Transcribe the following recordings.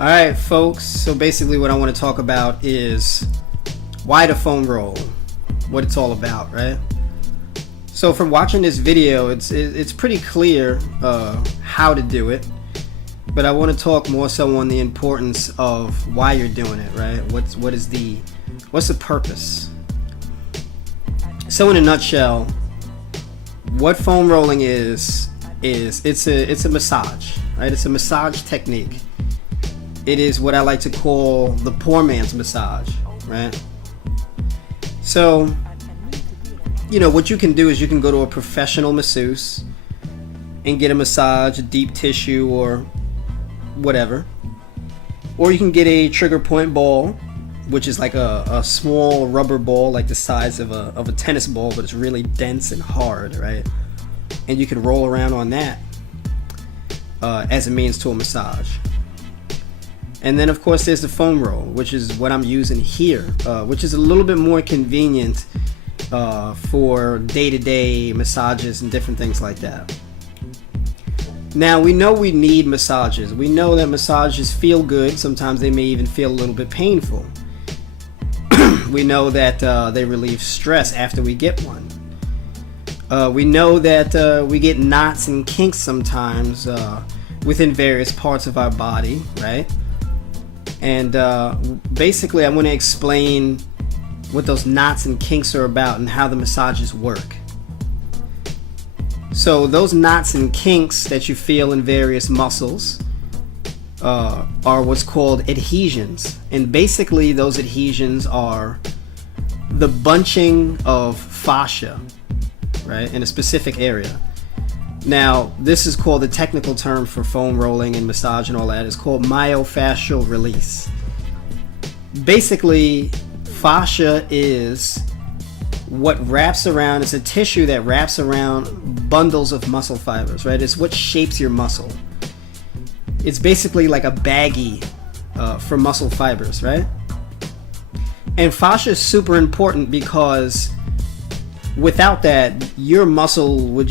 All right, folks. So basically what I want to talk about is why the foam roll, what it's all about, right? So from watching this video, it's pretty clear how to do it, but I want to talk more so on the importance of why you're doing it, right? What's the purpose? So in a nutshell, what foam rolling is it's a massage, right? It's a massage technique. It is what I like to call the poor man's massage, right? So, what you can do is you can go to a professional masseuse and get a massage, a deep tissue or whatever. Or you can get a trigger point ball, which is like a small rubber ball like the size of a tennis ball, but it's really dense and hard, right? And you can roll around on that as a means to a massage. And then of course there's the foam roll, which is what I'm using here, which is a little bit more convenient for day-to-day massages and different things like that. Now we know we need massages. We know that massages feel good. Sometimes they may even feel a little bit painful. We know that they relieve stress after we get one. We know that we get knots and kinks sometimes within various parts of our body, right? And basically I want to explain what those knots and kinks are about and how the massages work. So those knots and kinks that you feel in various muscles are what's called adhesions. And basically those adhesions are the bunching of fascia, right, in a specific area. Now, this is called, the technical term for foam rolling and massage and all that is called myofascial release. Basically, fascia is what wraps around, it's a tissue that wraps around bundles of muscle fibers, right? It's what shapes your muscle. It's basically like a baggie for muscle fibers, right? And fascia is super important because without that, your muscle would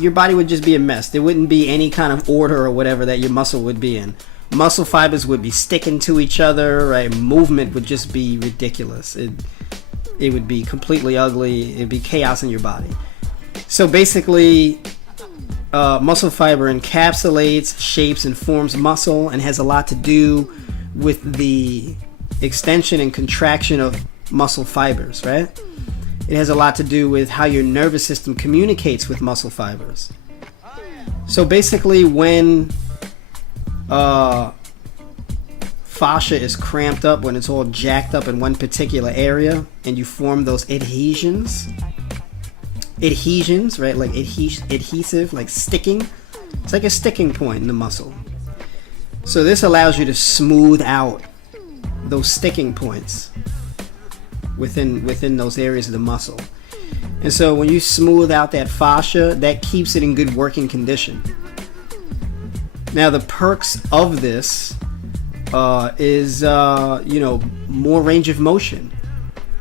your body would just be a mess. There wouldn't be any kind of order or whatever that your muscle would be in. Muscle fibers would be sticking to each other, right? Movement would just be ridiculous. It would be completely ugly. It'd be chaos in your body. So basically, muscle fiber encapsulates, shapes, and forms muscle and has a lot to do with the extension and contraction of muscle fibers, right? It has a lot to do with how your nervous system communicates with muscle fibers. So basically when fascia is cramped up, when it's all jacked up in one particular area and you form those adhesions, right, like adhesive, like sticking, it's like a sticking point in the muscle. So this allows you to smooth out those sticking points within those areas of the muscle. And so when you smooth out that fascia, that keeps it in good working condition. Now the perks of this is more range of motion,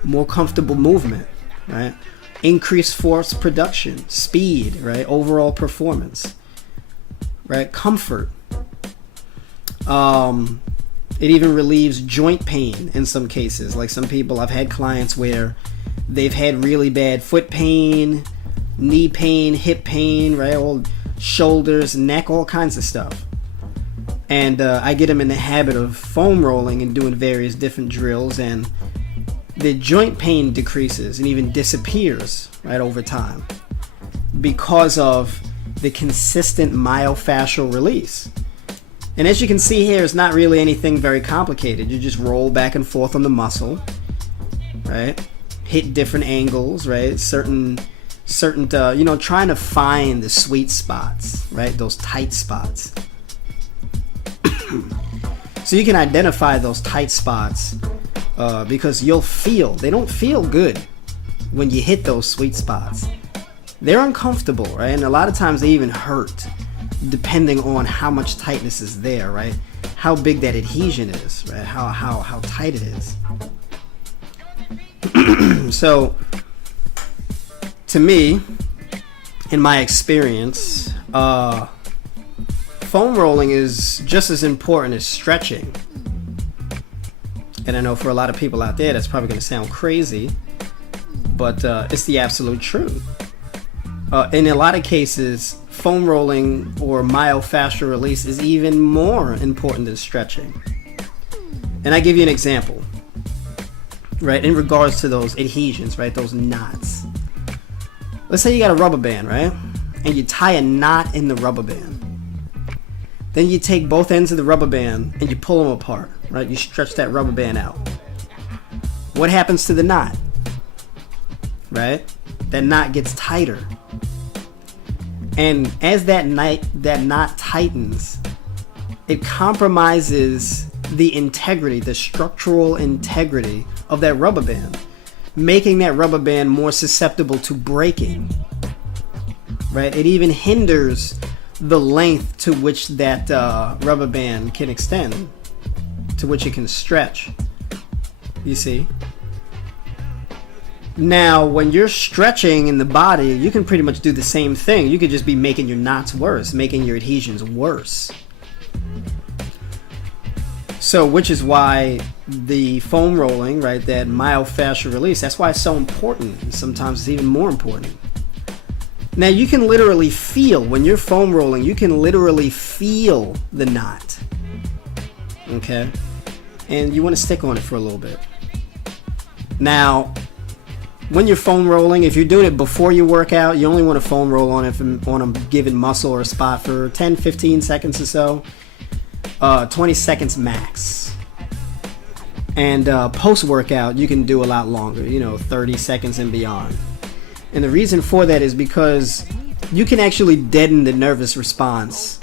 more comfortable movement, right? Increased force production, speed, right? Overall performance, right? Comfort. It even relieves joint pain in some cases. Like some people, I've had clients where they've had really bad foot pain, knee pain, hip pain, right? All shoulders, neck, all kinds of stuff. And I get them in the habit of foam rolling and doing various different drills, and the joint pain decreases and even disappears, right, over time because of the consistent myofascial release. And as you can see here, it's not really anything very complicated. You just roll back and forth on the muscle, right? Hit different angles, right? Certain, trying to find the sweet spots, right? Those tight spots. So you can identify those tight spots because they don't feel good when you hit those sweet spots. They're uncomfortable, right? And a lot of times they even hurt, depending on how much tightness is there, right? How big that adhesion is, right? How tight it is. So, to me, in my experience, foam rolling is just as important as stretching. And I know for a lot of people out there that's probably going to sound crazy, but it's the absolute truth. In a lot of cases, foam rolling or myofascial release is even more important than stretching. And I give you an example, right, in regards to those adhesions, right, those knots. Let's say you got a rubber band, right, and you tie a knot in the rubber band. Then you take both ends of the rubber band and you pull them apart, right? You stretch that rubber band out. What happens to the knot? Right? That knot gets tighter. And as that knot tightens, it compromises the integrity, the structural integrity of that rubber band, making that rubber band more susceptible to breaking. Right? It even hinders the length to which that rubber band can extend, to which it can stretch. You see? Now, when you're stretching in the body, you can pretty much do the same thing. You could just be making your knots worse, making your adhesions worse. So, which is why the foam rolling, right, that myofascial release, that's why it's so important. And sometimes it's even more important. Now, you can literally feel, when you're foam rolling, you can literally feel the knot. Okay? And you want to stick on it for a little bit. Now, when you're foam rolling, if you're doing it before you work out, you only want to foam roll on it on a given muscle or a spot for 10, 15 seconds or so. 20 seconds max. And post-workout, you can do a lot longer, 30 seconds and beyond. And the reason for that is because you can actually deaden the nervous response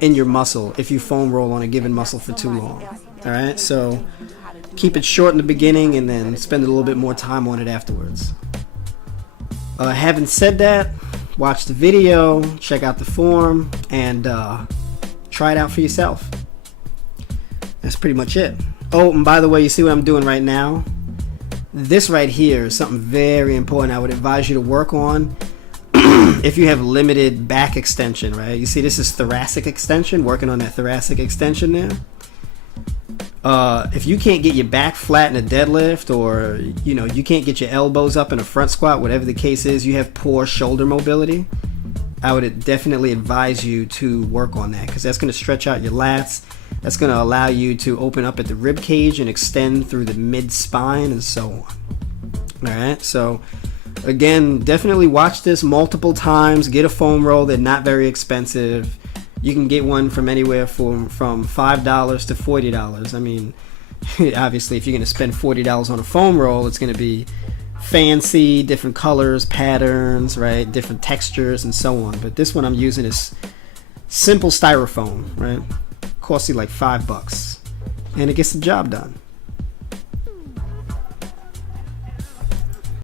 in your muscle if you foam roll on a given muscle for too long. All right, so keep it short in the beginning and then spend a little bit more time on it afterwards. Having said that, watch the video, check out the form, and try it out for yourself. That's pretty much it. Oh, and by the way, you see what I'm doing right now? This right here is something very important I would advise you to work on if you have limited back extension, right? You see this is thoracic extension, working on that thoracic extension there. If you can't get your back flat in a deadlift, or you can't get your elbows up in a front squat, whatever the case is, you have poor shoulder mobility, I would definitely advise you to work on that, because that's going to stretch out your lats. That's going to allow you to open up at the rib cage and extend through the mid spine and so on. All right, so again, definitely watch this multiple times. Get a foam roll. They're not very expensive. You can get one from anywhere from $5 to $40. I mean, obviously, if you're going to spend $40 on a foam roll, it's going to be fancy, different colors, patterns, right? Different textures and so on. But this one I'm using is simple styrofoam, right? Costs you like $5, and it gets the job done.